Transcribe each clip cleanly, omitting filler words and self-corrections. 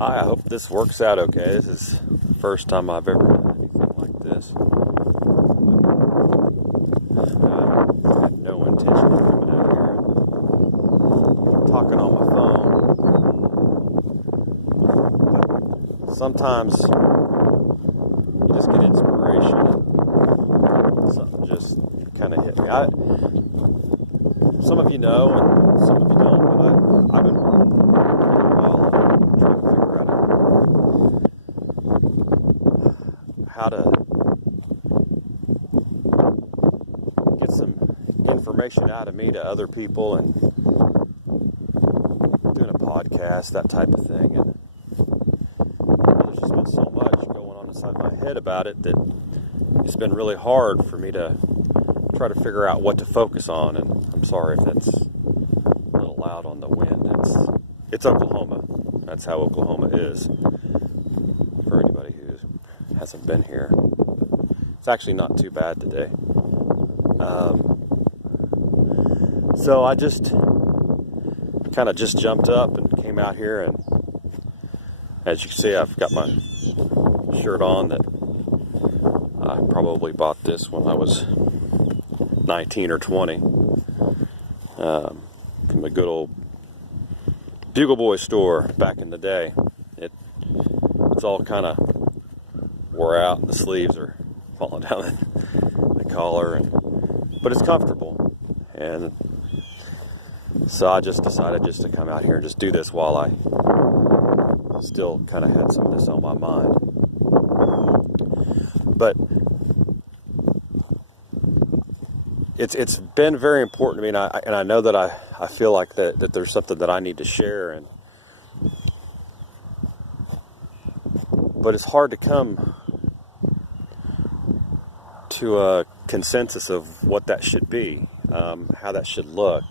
Hi, I hope this works out okay. This is the first time I've ever done anything like this. I had no intention of coming out here and talking on my phone. Sometimes you just get inspiration and something just kind of hit me. Some of you know and some of you don't, but I've been working for a while trying to figure out how to get some information out of me to other people and doing a podcast, that type of thing. And there's just been so much going on inside my head about it that it's been really hard for me to try to figure out what to focus on. And I'm sorry if that's a little loud on the wind. It's Oklahoma. That's how Oklahoma is. For anybody who hasn't been here, it's actually not too bad today. So I just kind of just jumped up and came out here, and as you can see, I've got my shirt on that I probably bought this when I was 19 or 20 from a good old Bugle Boy store back in the day. It's all kind of wore out, and the sleeves are falling down the collar, but it's comfortable. And so I just decided just to come out here and just do this while I still kind of had some of this on my mind. But it's been very important to me, and I know that I feel like that there's something that I need to share, but it's hard to come to a consensus of what that should be, how that should look,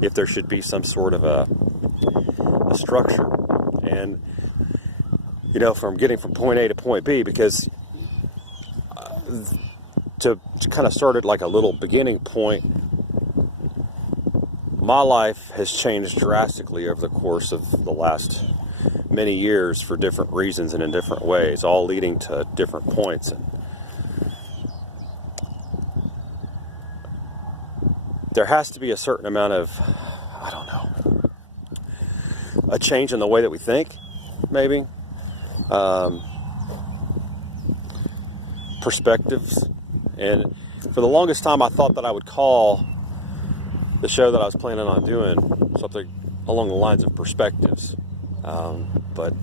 if there should be some sort of a structure, and from getting from point A to point B, because to kind of start at like a little beginning point, my life has changed drastically over the course of the last many years for different reasons and in different ways, all leading to different points. And there has to be a certain amount of, a change in the way that we think, maybe. Perspectives. And for the longest time, I thought that I would call the show that I was planning on doing something along the lines of perspectives. But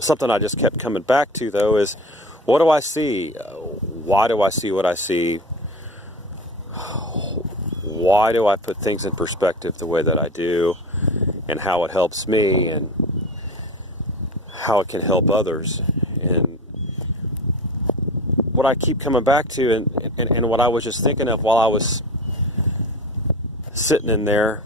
something I just kept coming back to, though, is what do I see? Why do I see what I see? Why do I put things in perspective the way that I do? And how it helps me and how it can help others. And what I keep coming back to, and what I was just thinking of while I was sitting in there,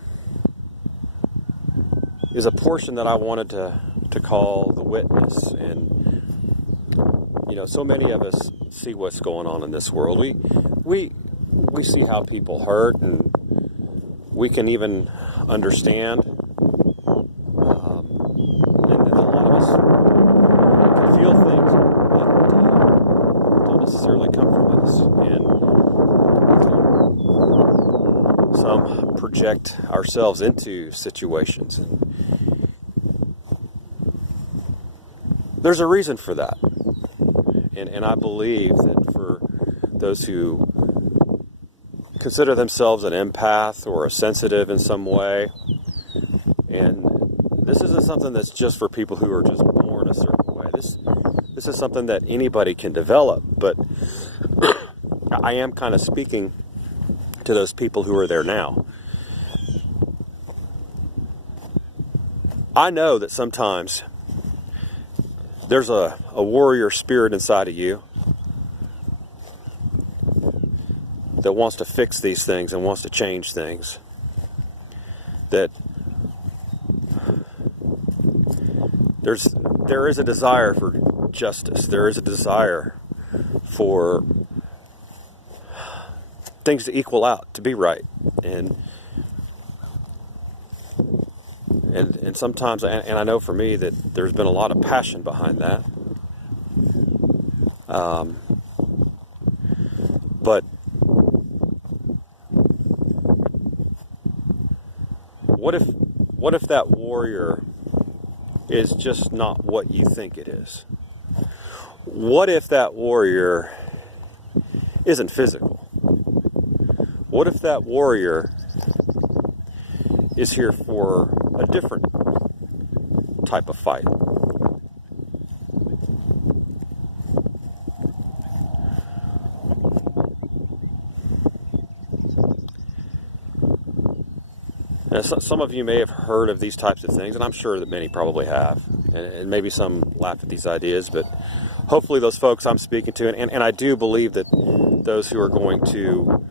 is a portion that I wanted to call the witness. And so many of us see what's going on in this world. We see how people hurt, and we can even understand. And a lot of us can feel things that don't necessarily come from us. And some project ourselves into situations. There's a reason for that. And I believe that for those who consider themselves an empath or a sensitive in some way, and this isn't something that's just for people who are just born a certain way. This is something that anybody can develop, but I am kind of speaking to those people who are there now. I know that sometimes there's a warrior spirit inside of you that wants to fix these things and wants to change things. That there is a desire for justice. There is a desire for things to equal out, to be right. And And sometimes, and I know for me that there's been a lot of passion behind that. But what if that warrior is just not what you think it is? What if that warrior isn't physical? What if that warrior is here for a different type of fight? Now, some of you may have heard of these types of things, and I'm sure that many probably have, and maybe some laugh at these ideas, but hopefully those folks I'm speaking to, and I do believe that those who are going to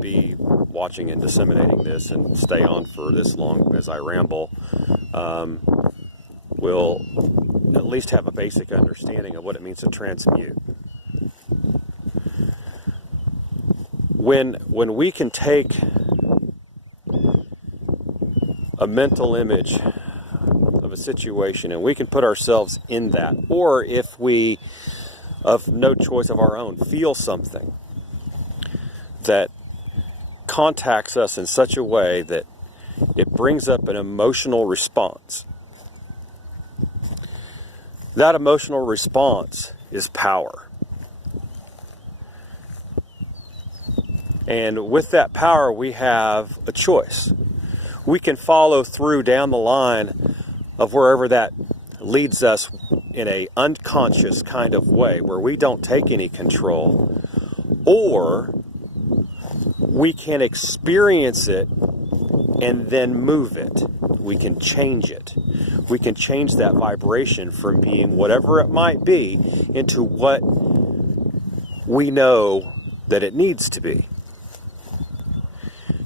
be watching and disseminating this and stay on for this long as I ramble will at least have a basic understanding of what it means to transmute. When we can take a mental image of a situation and we can put ourselves in that, or if we, of no choice of our own, feel something that contacts us in such a way that it brings up an emotional response, that emotional response is power. And with that power, we have a choice. We can follow through down the line of wherever that leads us in an unconscious kind of way where we don't take any control, or we can experience it and then move it. We can change it. We can change that vibration from being whatever it might be into what we know that it needs to be.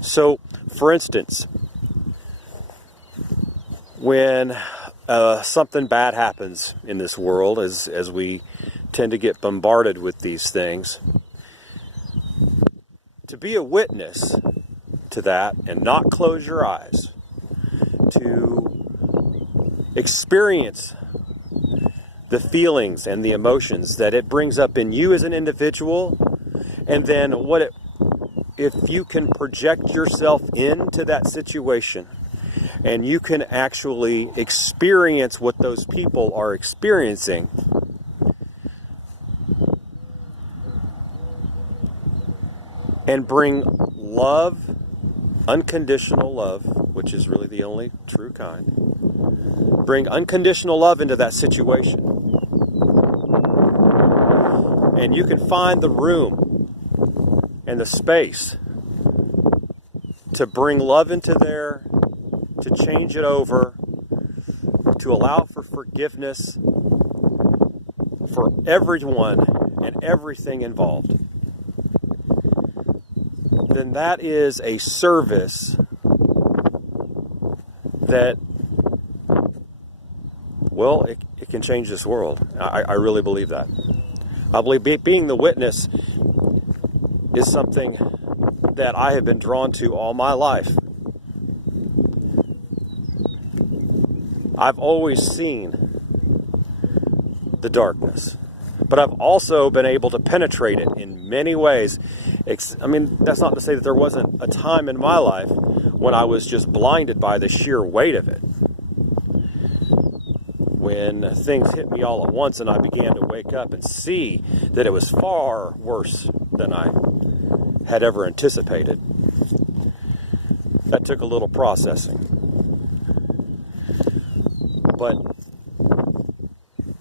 So, for instance, when something bad happens in this world, as we tend to get bombarded with these things, to be a witness to that and not close your eyes, to experience the feelings and the emotions that it brings up in you as an individual, and then if you can project yourself into that situation and you can actually experience what those people are experiencing, and bring love, unconditional love, which is really the only true kind, bring unconditional love into that situation. And you can find the room and the space to bring love into there, to change it over, to allow for forgiveness for everyone and everything involved, then that is a service that, well, it can change this world. I really believe that. I believe being the witness is something that I have been drawn to all my life. I've always seen the darkness, but I've also been able to penetrate it in many ways. I mean, that's not to say that there wasn't a time in my life when I was just blinded by the sheer weight of it. When things hit me all at once and I began to wake up and see that it was far worse than I had ever anticipated. That took a little processing. But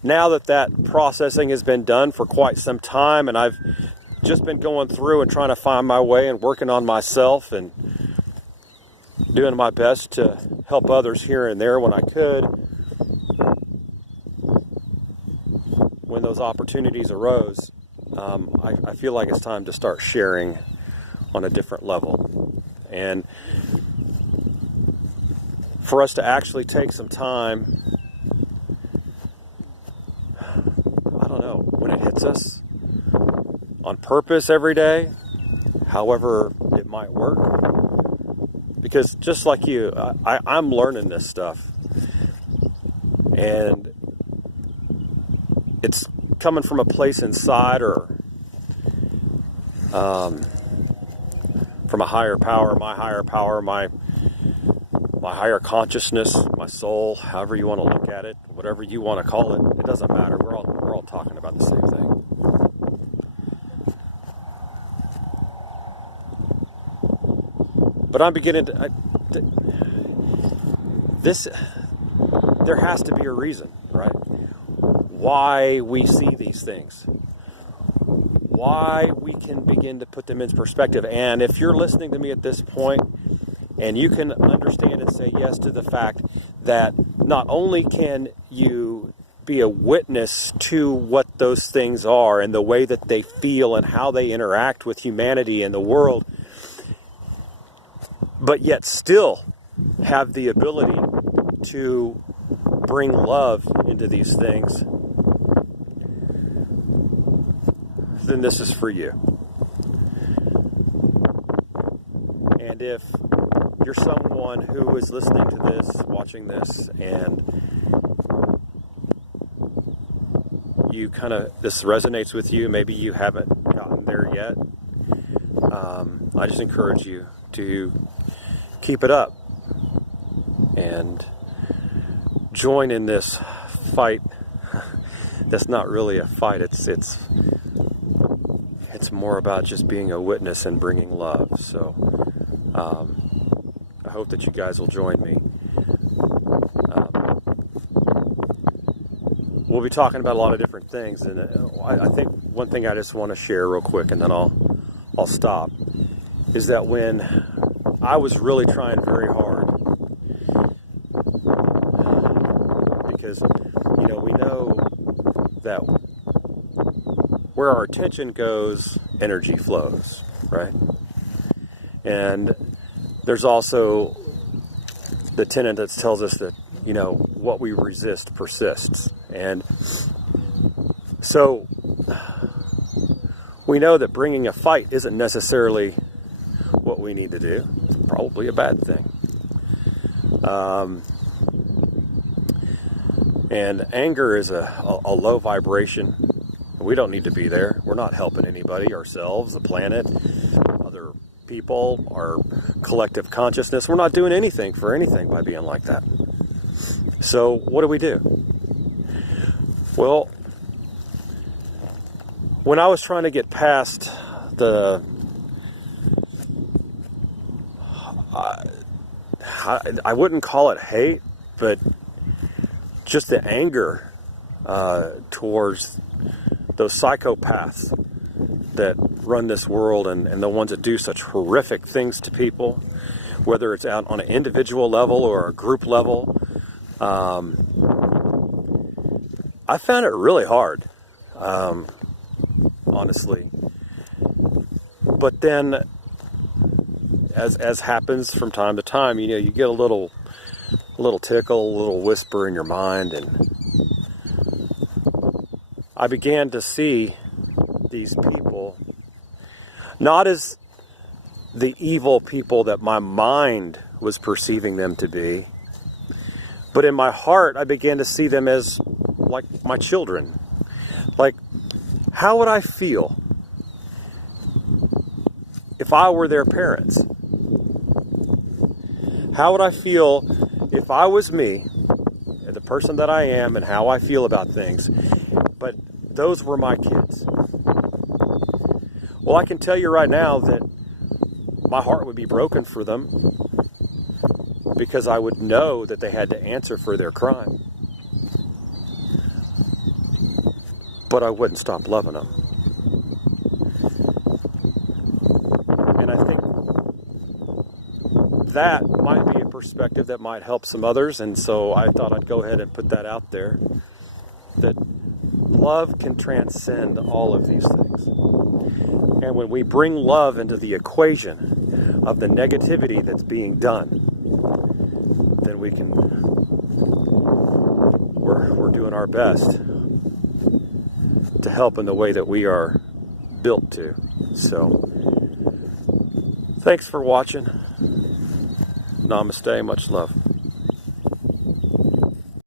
now that processing has been done for quite some time, and I've just been going through and trying to find my way and working on myself and doing my best to help others here and there when I could, when those opportunities arose, I feel like it's time to start sharing on a different level. And for us to actually take some time, I don't know, when it hits us on purpose every day, however it might work, Because just like you, I'm learning this stuff. And it's coming from a place inside, or from a higher power, my higher consciousness, my soul, however you want to look at it, whatever you want to call it. It doesn't matter. We're all talking about the same thing. But I'm beginning to... there has to be a reason, right? Why we see these things. Why we can begin to put them in perspective. And if you're listening to me at this point, and you can understand and say yes to the fact that not only can you be a witness to what those things are and the way that they feel and how they interact with humanity and the world, but yet still have the ability to bring love into these things, then this is for you. And if you're someone who is listening to this, watching this, and you this resonates with you, maybe you haven't gotten there yet, I just encourage you to keep it up and join in this fight. That's not really a fight. It's more about just being a witness and bringing love. So I hope that you guys will join me. We'll be talking about a lot of different things, and I think one thing I just want to share real quick, and then I'll stop, is that when I was really trying very hard, because we know that where our attention goes, energy flows, right? And there's also the tenet that tells us that what we resist persists. And so we know that bringing a fight isn't necessarily what we need to do. It's probably a bad thing. And anger is a low vibration. We don't need to be there. We're not helping anybody, ourselves, the planet, other people, our collective consciousness. We're not doing anything for anything by being like that. So what do? Well, when I was trying to get past I wouldn't call it hate, but just the anger towards those psychopaths that run this world, and the ones that do such horrific things to people, whether it's out on an individual level or a group level. I found it really hard, honestly. But then, as happens from time to time, you get a little tickle, a little whisper in your mind, and I began to see these people not as the evil people that my mind was perceiving them to be, but in my heart, I began to see them as like my children. Like, how would I feel if I were their parents? How would I feel if I was me, the person that I am, and how I feel about things, but those were my kids? Well, I can tell you right now that my heart would be broken for them, because I would know that they had to answer for their crime. But I wouldn't stop loving them. And I think that might be a perspective that might help some others, and so I thought I'd go ahead and put that out there, that love can transcend all of these things. And when we bring love into the equation of the negativity that's being done, then we're doing our best to help in the way that we are built to. So, thanks for watching. Namaste. Much love.